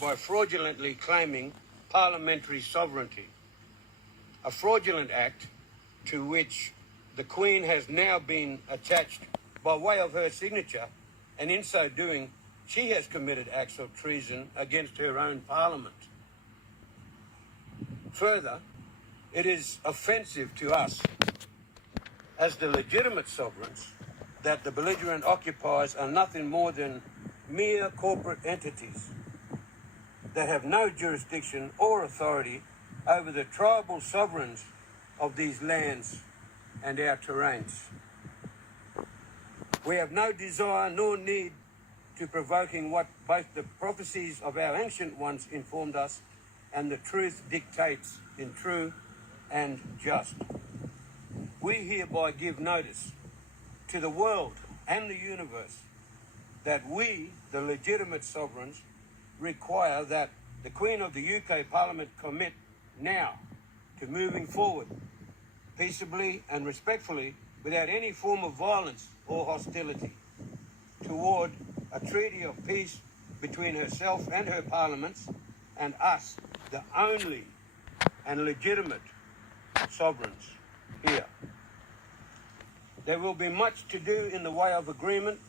by fraudulently claiming parliamentary sovereignty, a fraudulent act to which the Queen has now been attached by way of her signature, and in so doing she has committed acts of treason against her own Parliament. Further, it is offensive to us as the legitimate sovereigns that the belligerent occupiers are nothing more than mere corporate entities that have no jurisdiction or authority over the tribal sovereigns of these lands and our terrains. We have no desire nor need to provoking what both the prophecies of our ancient ones informed us and the truth dictates in true and just. We hereby give notice to the world and the universe that we, the legitimate sovereigns, require that the Queen of the UK Parliament commit now to moving forward peaceably and respectfully without any form of violence or hostility toward a treaty of peace between herself and her parliaments and us, the only and legitimate sovereigns here. There will be much to do in the way of agreement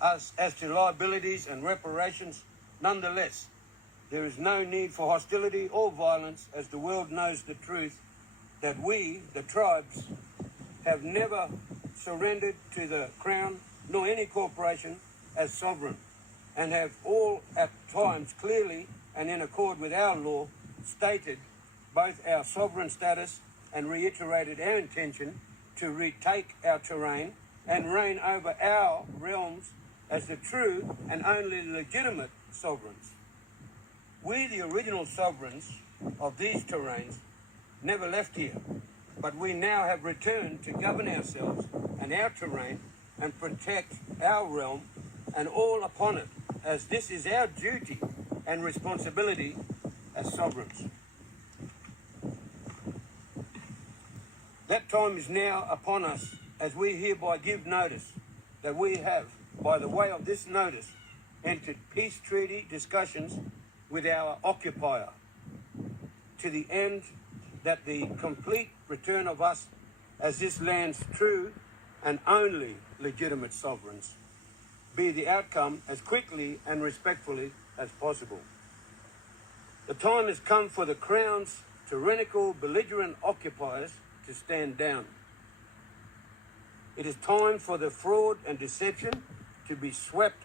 as to liabilities and reparations. Nonetheless, there is no need for hostility or violence, as the world knows the truth that we, the tribes, have never surrendered to the Crown nor any corporation as sovereign, and have all at times clearly and in accord with our law stated both our sovereign status and reiterated our intention to retake our terrain and reign over our realms as the true and only legitimate sovereigns. We, the original sovereigns of these terrains, never left here, but we now have returned to govern ourselves and our terrain and protect our realm and all upon it, as this is our duty and responsibility as sovereigns. That time is now upon us, as we hereby give notice that we have, by the way of this notice, entered peace treaty discussions with our occupier, to the end that the complete return of us as this land's true and only legitimate sovereigns be the outcome as quickly and respectfully as possible. The time has come for the Crown's tyrannical, belligerent occupiers to stand down. It is time for the fraud and deception to be swept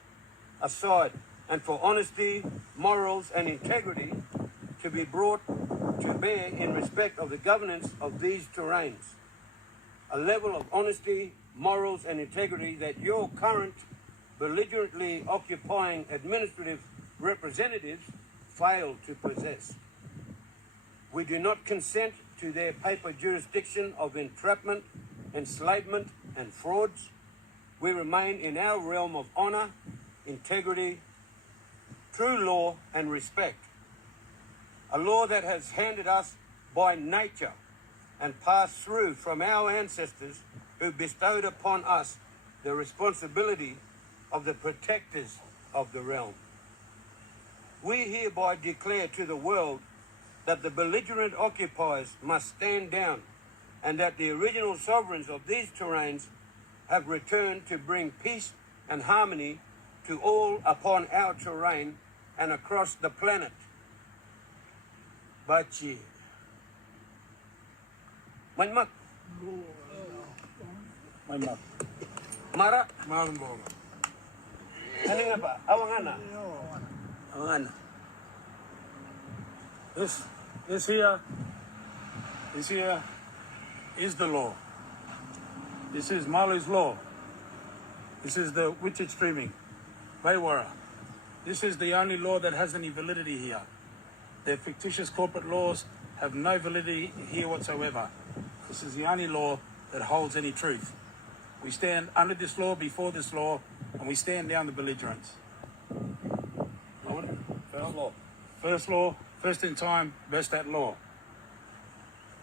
aside, and for honesty, morals and integrity to be brought to bear in respect of the governance of these terrains. A level of honesty, morals and integrity that your current belligerently occupying administrative representatives fail to possess. We do not consent to their paper jurisdiction of entrapment, enslavement and frauds. We remain in our realm of honour, integrity, true law and respect. A law that has handed us by nature and passed through from our ancestors who bestowed upon us the responsibility of the protectors of the realm. We hereby declare to the world that the belligerent occupiers must stand down and that the original sovereigns of these terrains have returned to bring peace and harmony to all upon our terrain and across the planet. Bachi. Manmak. Manmak. Mara. Malumbo. Ano nga ba? Awangana. Awangana. This here is the law. This is Malu's law. This is the witch streaming. Baywara. This is the only law that has any validity here. Their fictitious corporate laws have no validity here whatsoever. This is the only law that holds any truth. We stand under this law, before this law, and we stand down the belligerents. First law. First law, first in time, best at law.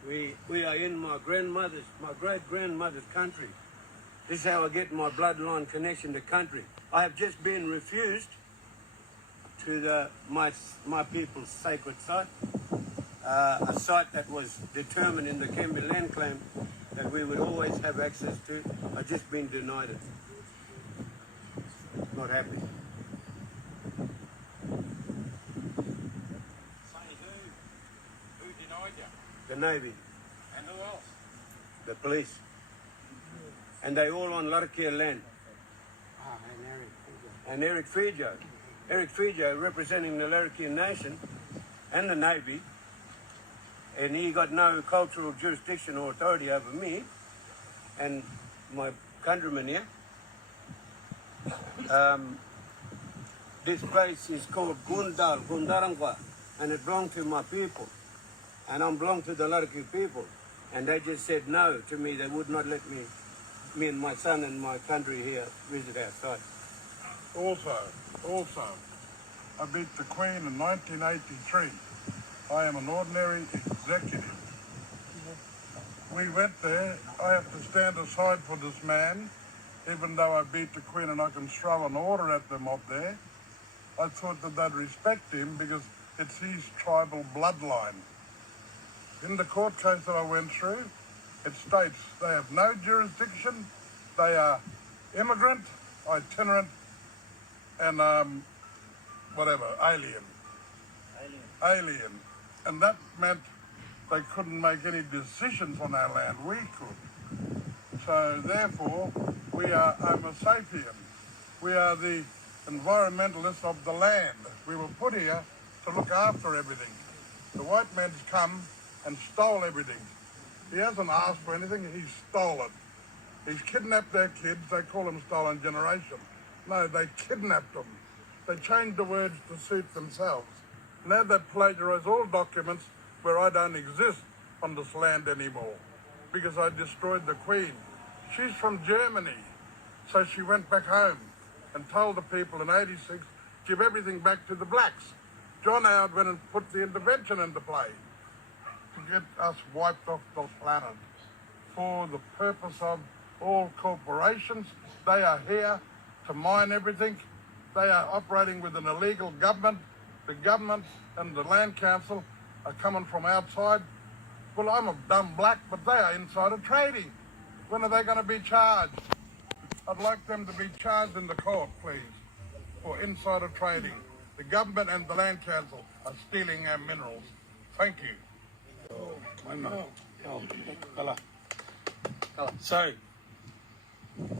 We are in my great-grandmother's country. This is how I get my bloodline connection to country. I have just been refused to my people's sacred site, a site that was determined in the Canberra land claim that we would always have access to. I've just been denied it. Not happy. Say who denied you? The Navy, And who else? the police, and they all on Larrakia land. And Eric Frijo representing the Larrakia Nation and the Navy, and he got no cultural jurisdiction or authority over me and my countrymen here. This place is called Gundarangwa, and it belonged to my people, and I belong to the Larrakia people, and they just said no to me. They would not let me and my son and my country here visit our site. Also, I beat the Queen in 1983. I am an ordinary executive. We went there. I have to stand aside for this man, even though I beat the Queen and I can throw an order at them up there. I thought that they'd respect him because it's his tribal bloodline. In the court case that I went through, it states they have no jurisdiction, they are immigrant, itinerant, and alien. And that meant they couldn't make any decisions on our land. We could. So therefore, we are Homo sapien. We are the environmentalists of the land. We were put here to look after everything. The white man's come and stole everything. He hasn't asked for anything, he stole it. He's kidnapped their kids, they call them stolen generation. No, they kidnapped them. They changed the words to suit themselves. Now they plagiarise all documents where I don't exist on this land anymore because I destroyed the Queen. She's from Germany, so she went back home and told the people in '86, give everything back to the blacks. John Howard went and put the intervention into play to get us wiped off the planet for the purpose of all corporations. They are here to mine everything. They are operating with an illegal government. The government and the land council are coming from outside. Well, I'm a dumb black, but they are insider trading. When are they going to be charged? I'd like them to be charged in the court, please, for insider trading. The government and the land council are stealing our minerals. Thank you. So,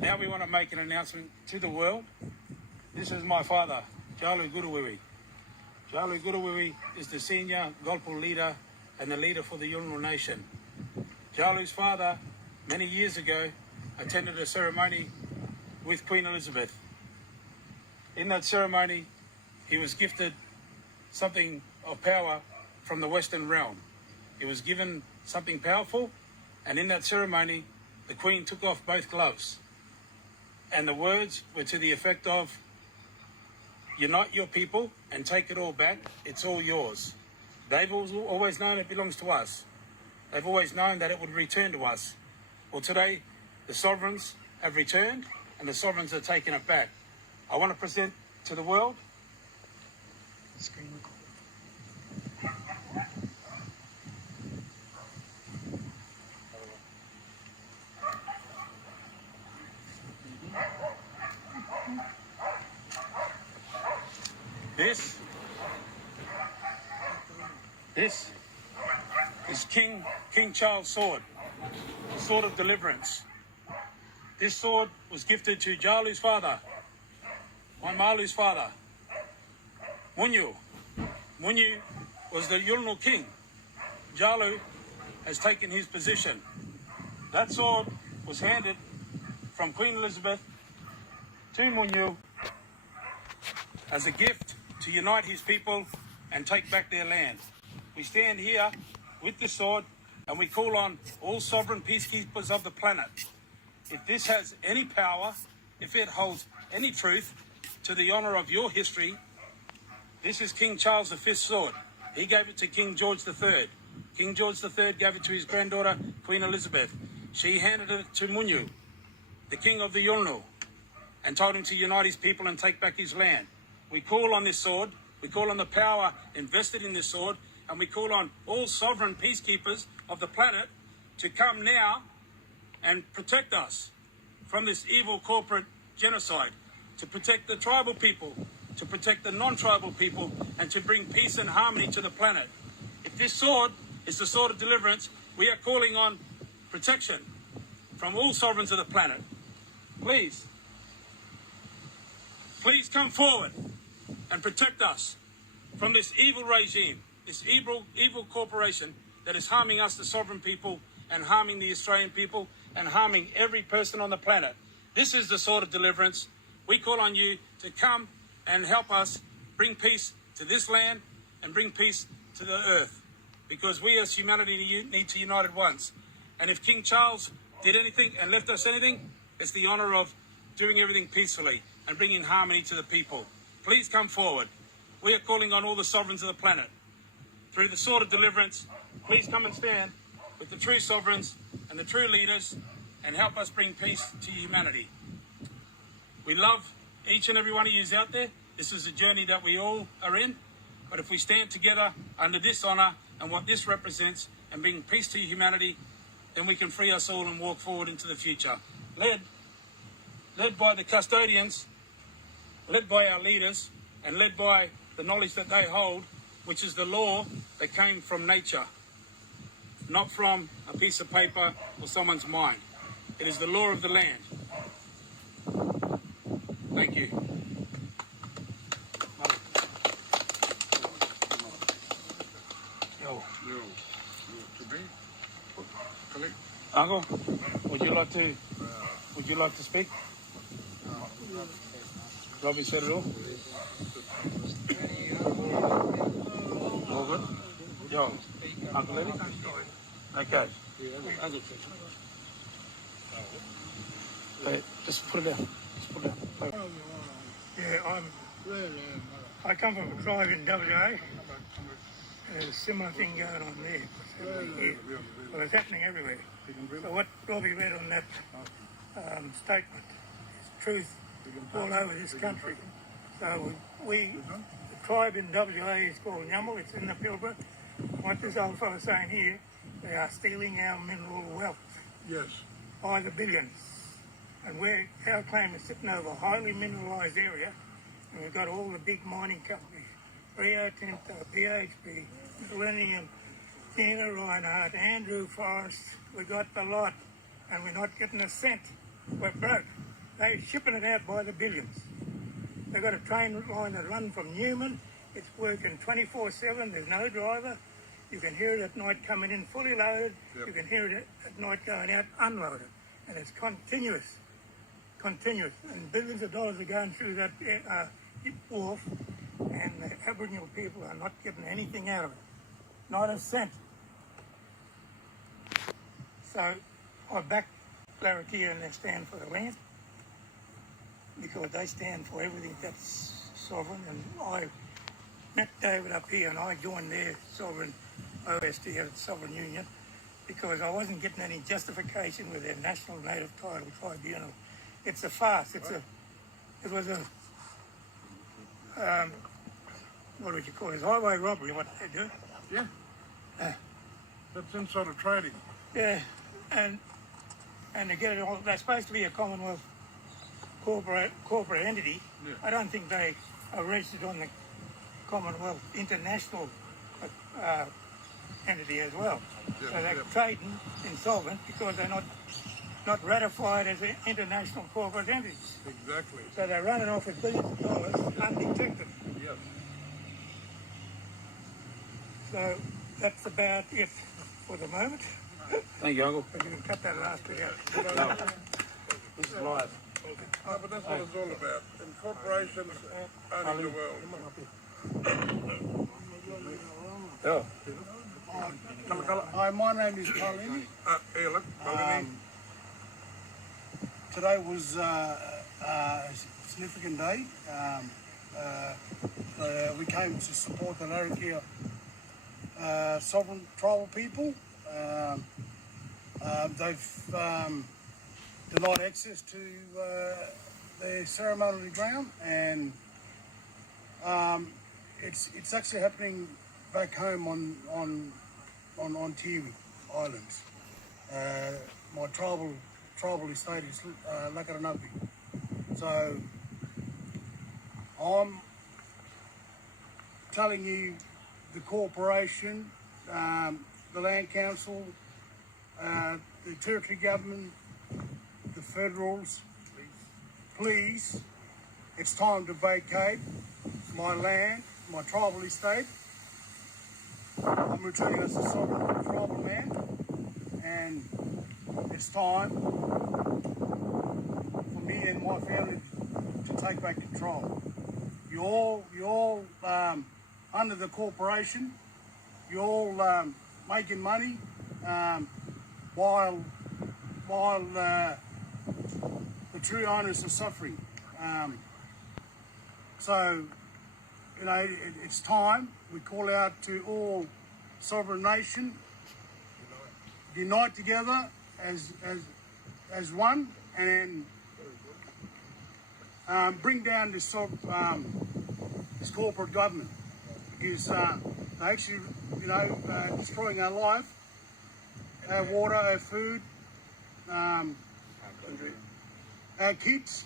now we want to make an announcement to the world. This is my father, Jalu Guruwiwi. Jalu Guruwiwi is the senior Golpul leader and the leader for the Yolngu Nation. Jalu's father, many years ago, attended a ceremony with Queen Elizabeth. In that ceremony, he was gifted something of power from the Western realm. He was given something powerful, and in that ceremony, the Queen took off both gloves. And the words were to the effect of, unite your people and take it all back, it's all yours. They've always known it belongs to us. They've always known that it would return to us. Well, today, the sovereigns have returned and the sovereigns are taking it back. I want to present to the world screen record. This is King Charles' sword, the sword of deliverance. This sword was gifted to Jalu's father, my Malu's father, Munyu. Munyu was the Yolngu king. Jalu has taken his position. That sword was handed from Queen Elizabeth to Munyu as a gift to unite his people and take back their land. We stand here with the sword and we call on all sovereign peacekeepers of the planet. If this has any power, if it holds any truth to the honour of your history, this is King Charles V's sword. He gave it to King George III. King George III gave it to his granddaughter, Queen Elizabeth. She handed it to Munyu, the king of the Yolngu, and told him to unite his people and take back his land. We call on this sword, We call on the power invested in this sword, and we call on all sovereign peacekeepers of the planet to come now and protect us from this evil corporate genocide, to protect the tribal people, to protect the non-tribal people, and to bring peace and harmony to the planet. If this sword is the sword of deliverance, we are calling on protection from all sovereigns of the planet. Please come forward and protect us from this evil regime, this evil corporation that is harming us, the sovereign people, and harming the Australian people, and harming every person on the planet. This is the sword of deliverance. We call on you to come and help us bring peace to this land and bring peace to the earth, because we as humanity need to unite at once. And if King Charles did anything and left us anything, it's the honour of doing everything peacefully and bringing harmony to the people. Please come forward. We are calling on all the sovereigns of the planet. Through the sword of deliverance, please come and stand with the true sovereigns and the true leaders and help us bring peace to humanity. We love each and every one of you out there. This is a journey that we all are in. But if we stand together under this honour and what this represents and bring peace to humanity, then we can free us all and walk forward into the future. Led by the custodians, led by our leaders, and led by the knowledge that they hold, which is the law that came from nature, not from a piece of paper or someone's mind. It is the law of the land. Thank you. Yo. Uncle, would you like to speak? Robbie said it all. All good? Yo, Uncle Eddie? Okay. Hey, just put it down. Yeah, I come from a tribe in WA. There's a similar thing going on there. Well, it's happening everywhere. So what Robbie read on that statement is truth all over this country. So the tribe in WA is called Nyamul. It's in the Pilbara. What this old fellow's saying here, they are stealing our mineral wealth. Yes. By the billions. And our claim is sitting over a highly mineralised area, and we've got all the big mining companies, Rio Tinto, BHP, Millennium, Tina Reinhardt, Andrew Forrest. We got the lot, and we're not getting a cent. We're broke. They're shipping it out by the billions. They've got a train line that runs from Newman. It's working 24/7. There's no driver. You can hear it at night coming in fully loaded. Yep. You can hear it at night going out unloaded. And it's continuous. And billions of dollars are going through that wharf, and the Aboriginal people are not getting anything out of it. Not a cent. So I back Clarity and they stand for the land, because they stand for everything that's sovereign. And I met David up here and I joined their sovereign OST, the Sovereign Union, because I wasn't getting any justification with their National Native Title Tribunal. It's a farce. It was a what would you call it? Highway robbery, what they do. Yeah. That's insider trading. Yeah, and to get it all, they're supposed to be a Commonwealth corporate entity. Yeah. I don't think they are registered on the Commonwealth International entity as well. Yeah, So they're trading insolvent because they're not ratified as international corporate entities. Exactly. So they're running off with billions of dollars undetected. Yes. So that's about it for the moment. Thank you, Uncle. But you can cut that last bit out. No. This is live. No, but that's what it's all about. And corporations owning the world. Yeah. Hi, my name is Balunu. Today was a significant day. We came to support the Larrakia sovereign tribal people. They've denied access to their ceremonial ground, and it's actually happening back home on Tiwi Islands. My tribal estate is Lakaranapi. So I'm telling you, the corporation, the land council, the territory government, the federals, please, it's time to vacate my land, my tribal estate. I'm returning as a sovereign tribal man, and it's time for me and my family to take back control. You all under the corporation, you all making money while the true owners are suffering. So, you know, it's time we call out to all sovereign nation, unite together as one, and bring down this corporate government, because they actually, you know, destroying our life, our water, our food, our kids.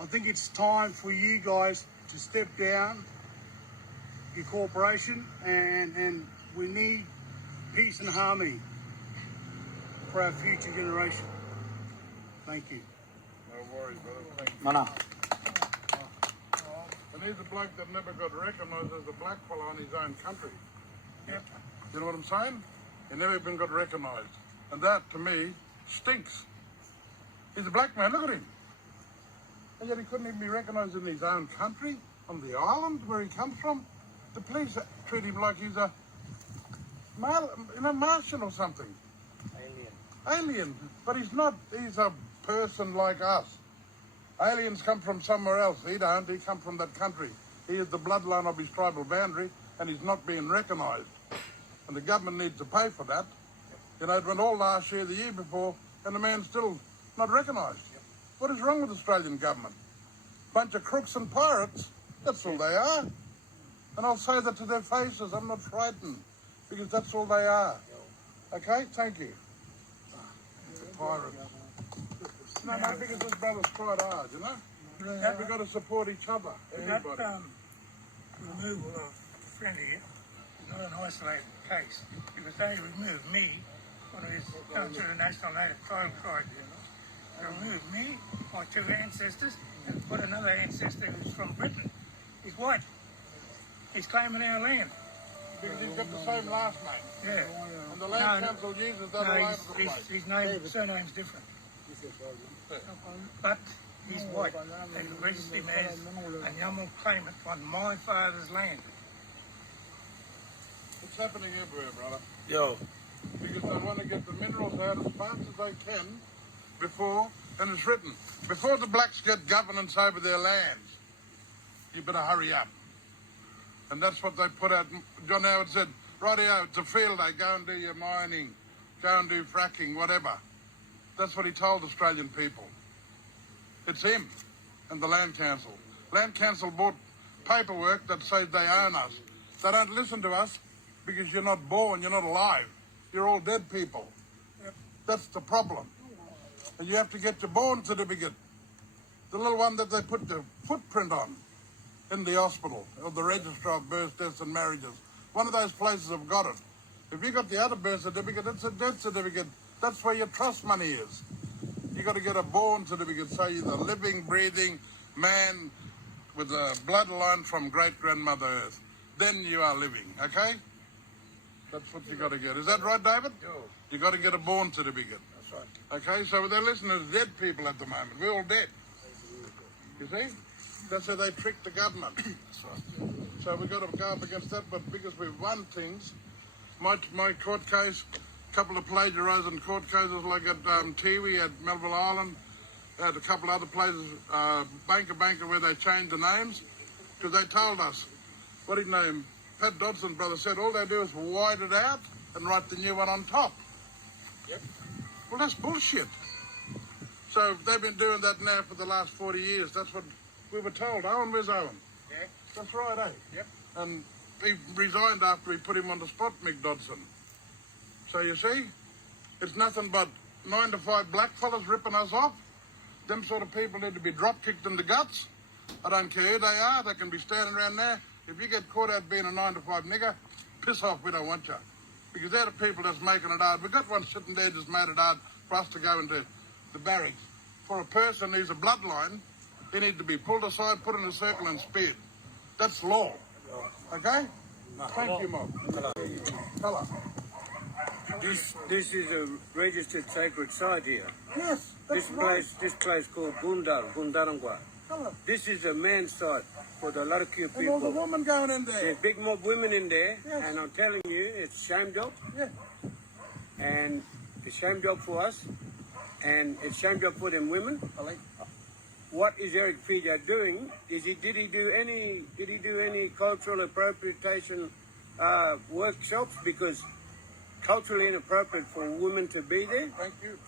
I think it's time for you guys to step down, your corporation, and we need peace and harmony for our future generation. Thank you. No worries, brother. Thank you. Mana. And he's a bloke that never got recognised as a black fella in his own country. Yep. You know what I'm saying? He never even got recognised. And that, to me, stinks. He's a black man, look at him. And yet he couldn't even be recognised in his own country, on the island where he comes from. The police treat him like he's a Martian or something. Alien. But he's not. He's a person like us. Aliens come from somewhere else. He don't. He come from that country. He is the bloodline of his tribal boundary, and he's not being recognised. And the government needs to pay for that. You know, it went all last year, the year before, and the man's still not recognised. What is wrong with the Australian government? Bunch of crooks and pirates. That's all they are. And I'll say that to their faces. I'm not frightened, because that's all they are. Okay? Thank you. The pirates. No, because this brother's quite hard, you know? We've got to support each other, everybody. That removal of a friend here is not an isolated case, because they removed me when I was going through the National Native Title Tribunal. They removed me, my two ancestors, and put another ancestor who's from Britain. He's white. He's claiming our land. Because he's got the same last name. Yeah. And the land council uses that all over the place. His surname's different. But he's white. They registered him as a Yamal claimant on my father's land. It's happening everywhere, brother. Yo. Because they want to get the minerals out as fast as they can before, and it's written, before the blacks get governance over their lands, you better hurry up. And that's what they put out. John Howard said, rightio, it's a field day, go and do your mining, go and do fracking, whatever. That's what he told Australian people. It's him and the Land Council. Land Council bought paperwork that says they own us. They don't listen to us because you're not born, you're not alive. You're all dead people. That's the problem. And you have to get your born certificate. The little one that they put the footprint on in the hospital, of the Register of Births, Deaths and Marriages. One of those places have got it. If you got the other birth certificate, it's a death certificate. That's where your trust money is. You got to get a born certificate, so you're the living, breathing man with a bloodline from great-grandmother Earth. Then you are living, okay? That's what you got to get. Is that right, David? You got to get a born certificate. That's right. Okay, so they're listening to dead people at the moment. We're all dead. You see? That's how they trick the government. That's right. So we've got to go up against that, but because we've won things, my court case, a couple of plagiarising court cases like at Tiwi, at Melville Island, at a couple other places, Banker, where they changed the names, because they told us, what his name, Pat Dodson, brother, said all they do is white it out and write the new one on top. Yep. Well, that's bullshit. So they've been doing that now for the last 40 years. That's what we were told. Owen, where's Owen? Yeah. That's right, eh? Yep. And he resigned after we put him on the spot, Mick Dodson. So you see, it's nothing but 9 to 5 black fellas ripping us off. Them sort of people need to be drop kicked in the guts. I don't care who they are, they can be standing around there. If you get caught out being a 9 to 5 nigger, piss off, we don't want you. Because they're the people that's making it hard. We've got one sitting there just made it hard for us to go into the barracks. For a person who's a bloodline, they need to be pulled aside, put in a circle and speared. That's law. Okay? Thank you, Mom. Hello. This is a registered sacred site here. Yes, that's right. This place called Gundarangwa. Hello. This is a man's site for the Larukio And all the people. women going in there. There's big mob women in there, Yes. and I'm telling you, it's a shame job, Yeah. and it's a shame job for us, and it's a shame job for them women. What is Eric Fija doing? Did he do any cultural appropriation workshops? Because culturally inappropriate for women to be there, Thank you.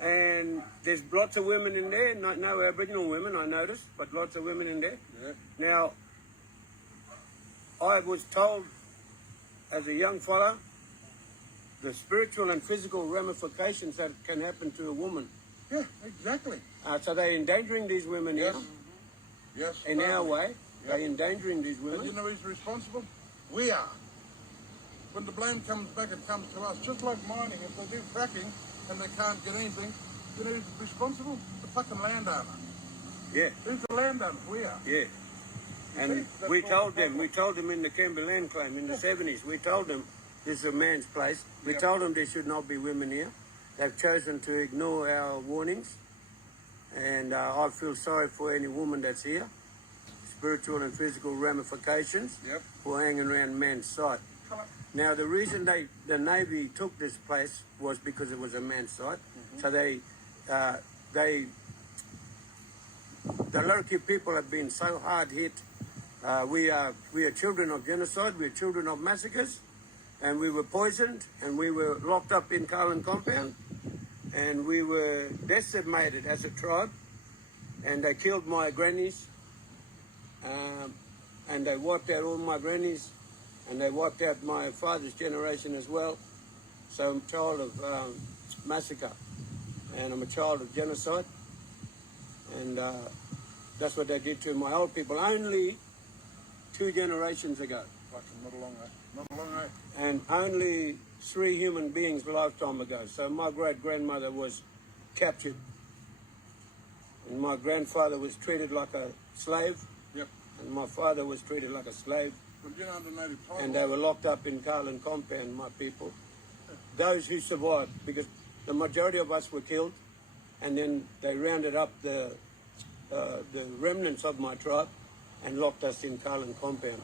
and there's lots of women in there. No Aboriginal women, I noticed, but lots of women in there. Yeah. Now, I was told as a young fella the spiritual and physical ramifications that can happen to a woman. Yeah, exactly. So they're endangering these women Yes. here. Yes. In our totally. way, they're endangering these And you women. know who's responsible? We are. When the blame comes back, it comes to us. Just like mining, if they do fracking and they can't get anything, you know who's responsible? The fucking landowner. Yeah, Who's the landowner? We are. yeah. And that's we all told them in the Kemba land claim in the 70s, we told them this is a man's place. We Yep. told them there should not be women here. They've chosen to ignore our warnings. And I feel sorry for any woman that's here. Spiritual and physical ramifications Yep. for hanging around man's site. Now, the reason the Navy took this place was because it was a man's site. So the Larukio people have been so hard hit. We are children of genocide. We're children of massacres, and we were poisoned, and we were locked up in Carlin compound, and we were decimated as a tribe, and they killed my grannies, and they wiped out all my grannies, and they wiped out my father's generation as well. So I'm a child of massacre, and I'm a child of genocide, and that's what they did to my old people only 2 generations ago, Fucking not a long way. Not a long way. and only 3 human beings lifetime ago. So my great-grandmother was captured, and my grandfather was treated like a slave, Yep. and my father was treated like a slave, But you know, under native title. and they were locked up in Carlin compound, my people. Those who survived, because the majority of us were killed, and then they rounded up the remnants of my tribe and locked us in Carlin compound.